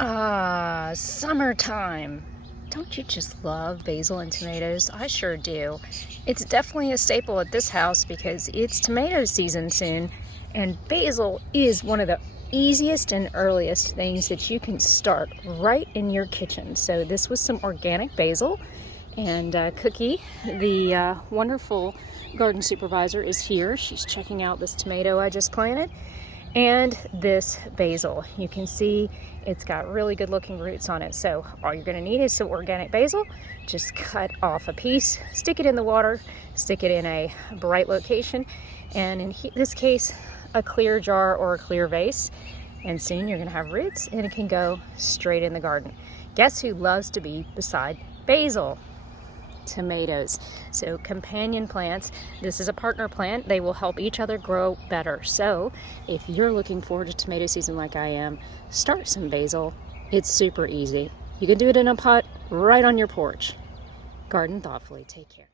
Ah, summertime. Don't you just love basil and tomatoes? I sure do. It's definitely a staple at this house because it's tomato season soon, and basil is one of the easiest and earliest things that you can start right in your kitchen. So this was some organic basil, and Cookie, the wonderful garden supervisor, is here. She's checking out this tomato I just planted. And this basil, you can see it's got really good looking roots on it. So all you're going to need is some organic basil. Just cut off a piece, stick it in the water, stick it in a bright location, and in this case a clear jar or a clear vase, and soon you're going to have roots and it can go straight in the garden. Guess who loves to be beside basil? Tomatoes. So companion plants. This is a partner plant. They will help each other grow better. So if you're looking forward to tomato season like I am, start some basil. It's super easy. You can do it in a pot right on your porch. Garden thoughtfully. Take care.